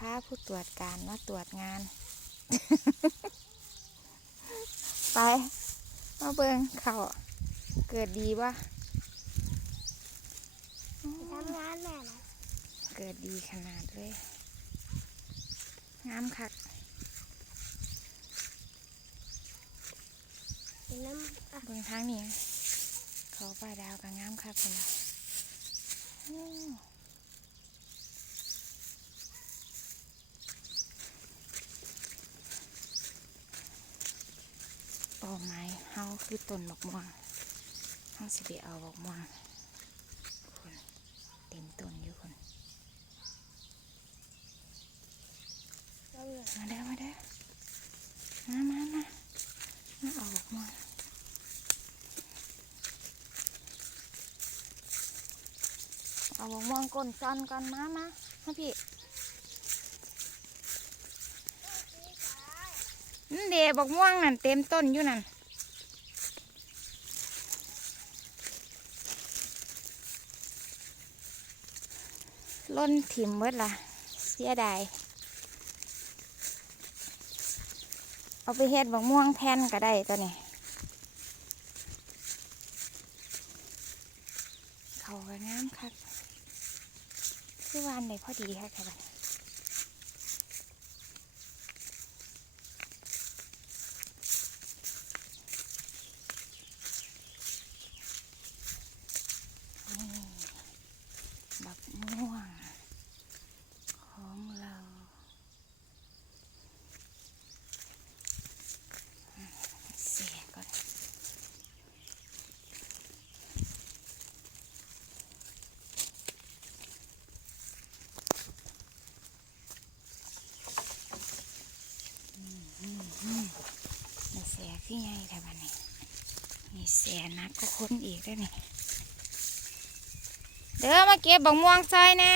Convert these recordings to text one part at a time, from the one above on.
พาผู้ตรวจการมาตรวจงาน ไป มาเบิ่งเขาเกิดดีวะทำงานแม่นะเกิดดีขนาดเลยงามคักเป็นน้ำอะเบิ่งทางนี้ เขาป่าดาวกับงามคักคนละ เป้าหมายเฮาคือต้นบักม่วงเฮาสิไปเอาบักม่วงคนเต็มต้นอยู่คนมาเด้อมาเด้อมามามามาเอาบักม่วงเอาบักม่วงก้นจอนก่อนมามามาพี่ นั่นเดบักม่วงนั่นเต็มต้นอยู่นั่นล้นถิ่มเบิดละเสียดาย เอาไปเฮ็ดบักม่วงแผ่นก็ได้ตัวนี้เขาก็งามคักคือวานได้พอดีค่ะค่ะบัดนี่บัก ม่วงของเราเสียก่อนอืมอืมอืมนี่เสียขึ้นไงแต่บันนี้นี่เสียนักก็ค้นอีกแล้วนี่ เด้อมาเก็บบักม่วงซอยนะ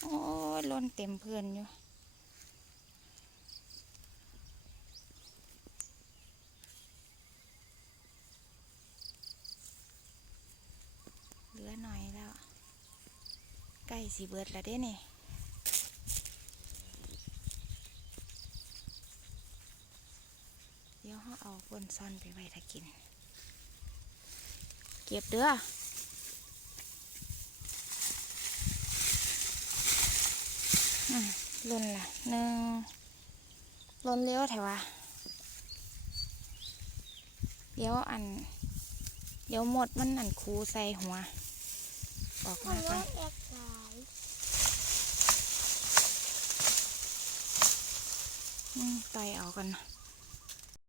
โอ้ยล้นเต็มเพื่อนอยู่เหลือหน่อยแล้วใกล้สีเบิดแล้วเด้นี่เดี๋ยวเขาเอาบนซ่อนไปไว้ถ้ากิน เก็บเด้ออะล่นละหนึ่งล่นเลี้ยวแถวะเดี๋ยวอัน เดี๋ยวหมดมันอันคูใส่หัว ออกเอามาก่ไว้อนเอารอืมต่อยเอากันนะ